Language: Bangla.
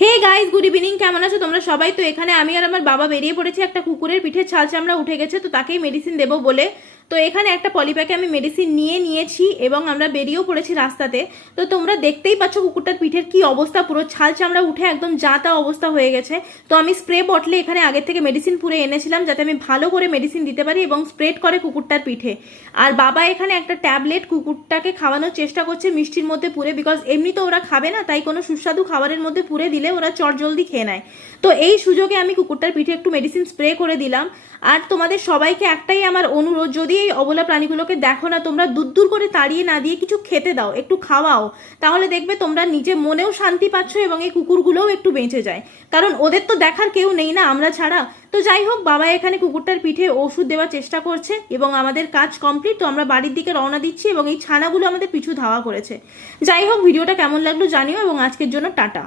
Hey guys, good evening. কেমন আছো তোমরা সবাই? তো এখানে আমি আর আমার বাবা বেরিয়ে পড়েছি একটা কুকুরের পিঠের ছাল চামড়া উঠে গেছে, তো তাকেই মেডিসিন দেবো বলে। তো এখানে একটা পলিপ্যাকে আমি মেডিসিন নিয়েছি এবং আমরা বেরিয়েও পড়েছি রাস্তাতে। তো তোমরা দেখতেই পাচ্ছ কুকুরটার পিঠের কি অবস্থা, পুরো ছাল চামড়া উঠে একদম যা তা অবস্থা হয়ে গেছে। তো আমি স্প্রে বটলে এখানে আগের থেকে মেডিসিন পুরে এনেছিলাম যাতে আমি ভালো করে মেডিসিন দিতে পারি এবং স্প্রেড করে কুকুরটার পিঠে। আর বাবা এখানে একটা ট্যাবলেট কুকুরটাকে খাওয়ানোর চেষ্টা করছে মিষ্টির মধ্যে পুরে, বিকজ এমনি তো ওরা খাবে না, তাই কোনো সুস্বাদু খাবারের মধ্যে পুরে দিলে ওরা চটজলদি খেয়ে নেয়। তো এই সুযোগে আমি কুকুরটার পিঠে একটু মেডিসিন স্প্রে করে দিলাম। আর তোমাদের সবাইকে একটাই আমার অনুরোধ, যদি এই অবলা প্রাণীগুলোকে দেখো না, তোমরা দূর দূর করে তাড়িয়ে না দিয়ে কিছু খেতে দাও, একটু খাওয়াও। তাহলে দেখবে তোমরা নিজে মনেও শান্তি পাচ্ছ এবং এই কুকুরগুলোও একটু বেঁচে যায়, কারণ ওদের তো দেখার কেউ নেই না আমরা ছাড়া। তো যাই হোক, বাবা এখানে কুকুরটার পিঠে ওষুধ দেওয়ার চেষ্টা করছে এবং আমাদের কাজ কমপ্লিট। তো আমরা বাড়ির দিকে রওনা দিচ্ছি এবং এই ছানাগুলো আমাদের পিছু ধাওয়া করেছে। যাই হোক, ভিডিওটা কেমন লাগলো জানিও এবং আজকের জন্য টাটা।